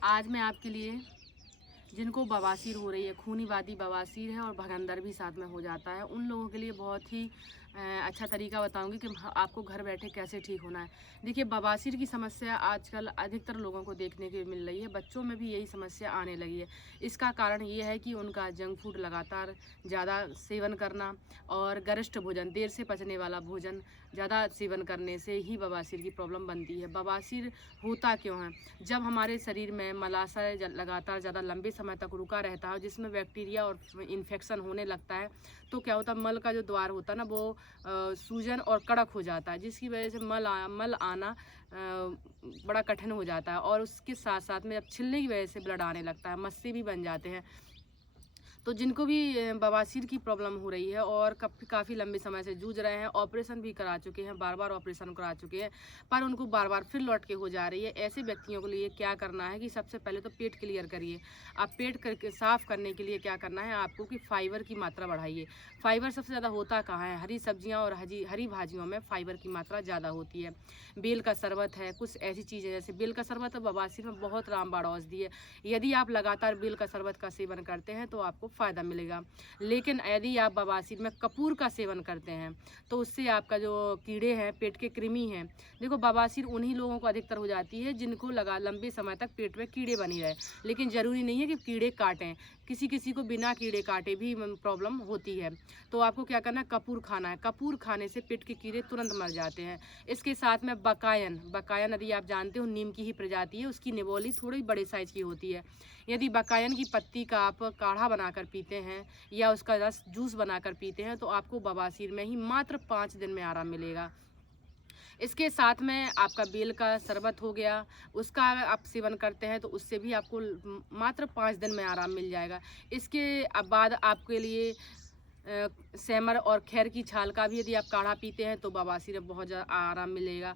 आज मैं आपके लिए जिनको बवासीर हो रही है, खूनी वादी बवासीर है और भगंदर भी साथ में हो जाता है, उन लोगों के लिए बहुत ही अच्छा तरीका बताऊंगी कि आपको घर बैठे कैसे ठीक होना है। देखिए, बवासीर की समस्या आजकल अधिकतर लोगों को देखने को मिल रही है, बच्चों में भी यही समस्या आने लगी है। इसका कारण ये है कि उनका जंक फूड लगातार ज़्यादा सेवन करना और गरिष्ठ भोजन, देर से पचने वाला भोजन ज़्यादा सेवन करने से ही बवासीर की प्रॉब्लम बनती है। बवासीर होता क्यों है? जब हमारे शरीर में मलाशय लगातार ज़्यादा लंबे समय तक रुका रहता है, जिसमें बैक्टीरिया और इन्फेक्शन होने लगता है, तो क्या होता है, मल का जो द्वार होता है ना, वो सूजन और कड़क हो जाता है, जिसकी वजह से मल आना बड़ा कठिन हो जाता है। और उसके साथ साथ में जब छिलने की वजह से ब्लड आने लगता है, मस्से भी बन जाते हैं। तो जिनको भी बवासीर की प्रॉब्लम हो रही है और काफ़ी लंबे समय से जूझ रहे हैं, ऑपरेशन भी करा चुके हैं, बार-बार ऑपरेशन करा चुके हैं, पर उनको बार-बार फिर लौट के हो जा रही है, ऐसे व्यक्तियों के लिए क्या करना है कि सबसे पहले तो पेट क्लियर करिए। आप पेट करके साफ़ करने के लिए क्या करना है आपको कि फाइबर की मात्रा बढ़ाइए। फाइबर सबसे ज़्यादा होता कहाँ है? हरी सब्जियाँ और हरी भाजियों में फाइबर की मात्रा ज़्यादा होती है। बेल का शरबत है, कुछ ऐसी चीज़ें जैसे बेल का शरबत बवासीर में बहुत रामबाण औषधि है। यदि आप लगातार बेल का शरबत का सेवन करते हैं तो आपको फ़ायदा मिलेगा। लेकिन यदि आप बवासीर में कपूर का सेवन करते हैं तो उससे आपका जो कीड़े हैं, पेट के कृमि हैं, देखो बवासीर उन्हीं लोगों को अधिकतर हो जाती है जिनको लंबे समय तक पेट में कीड़े बने रहे। लेकिन ज़रूरी नहीं है कि कीड़े काटें, किसी को बिना कीड़े काटे भी प्रॉब्लम होती है। तो आपको क्या करना है, कपूर खाना है। कपूर खाने से पेट के कीड़े तुरंत मर जाते हैं। इसके साथ में बकायन यदि आप जानते हो, नीम की ही प्रजाति है, उसकी निबोली थोड़ी बड़े साइज की होती है। यदि बकायन की पत्ती का आप काढ़ा बनाकर पीते हैं या उसका रस जूस बनाकर पीते हैं तो आपको बवासीर में ही मात्र 5 दिन में आराम मिलेगा। इसके साथ में आपका बेल का शरबत हो गया, उसका आप सेवन करते हैं तो उससे भी आपको मात्र 5 दिन में आराम मिल जाएगा। इसके बाद आपके लिए सेमर और खैर की छाल का भी यदि आप काढ़ा पीते हैं तो बवासीर में बहुत ज़्यादा आराम मिलेगा।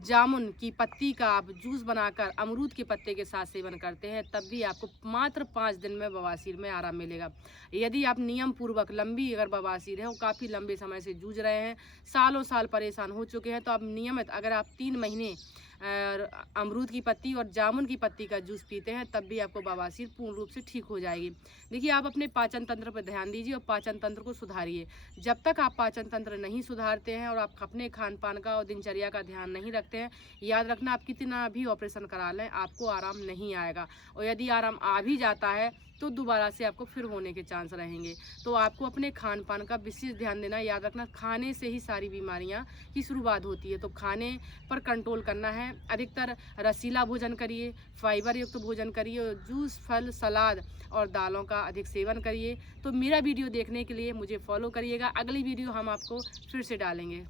जामुन की पत्ती का आप जूस बनाकर अमरूद के पत्ते के साथ सेवन करते हैं तब भी आपको मात्र 5 दिन में बवासीर में आराम मिलेगा। यदि आप नियम पूर्वक लंबी अगर बवासीर है और काफ़ी लंबे समय से जूझ रहे हैं, सालों साल परेशान हो चुके हैं, तो आप नियमित अगर आप 3 महीने अमरूद की पत्ती और जामुन की पत्ती का जूस पीते हैं तब भी आपको बवासीर पूर्ण रूप से ठीक हो जाएगी। देखिए, आप अपने पाचन तंत्र पर ध्यान दीजिए और पाचन तंत्र को सुधारिए। जब तक आप पाचन तंत्र नहीं सुधारते हैं और आप अपने खान पान का और दिनचर्या का ध्यान नहीं रखते हैं, याद रखना आप कितना भी ऑपरेशन करा लें आपको आराम नहीं आएगा। और यदि आराम आ भी जाता है तो दोबारा से आपको फिर होने के चांस रहेंगे। तो आपको अपने खान पान का विशेष ध्यान देना। याद रखना, खाने से ही सारी बीमारियां की शुरुआत होती है, तो खाने पर कंट्रोल करना है। अधिकतर रसीला भोजन करिए, फाइबर युक्त भोजन करिए और जूस, फल, सलाद और दालों का अधिक सेवन करिए। तो मेरा वीडियो देखने के लिए मुझे फॉलो करिएगा। अगली वीडियो हम आपको फिर से डालेंगे।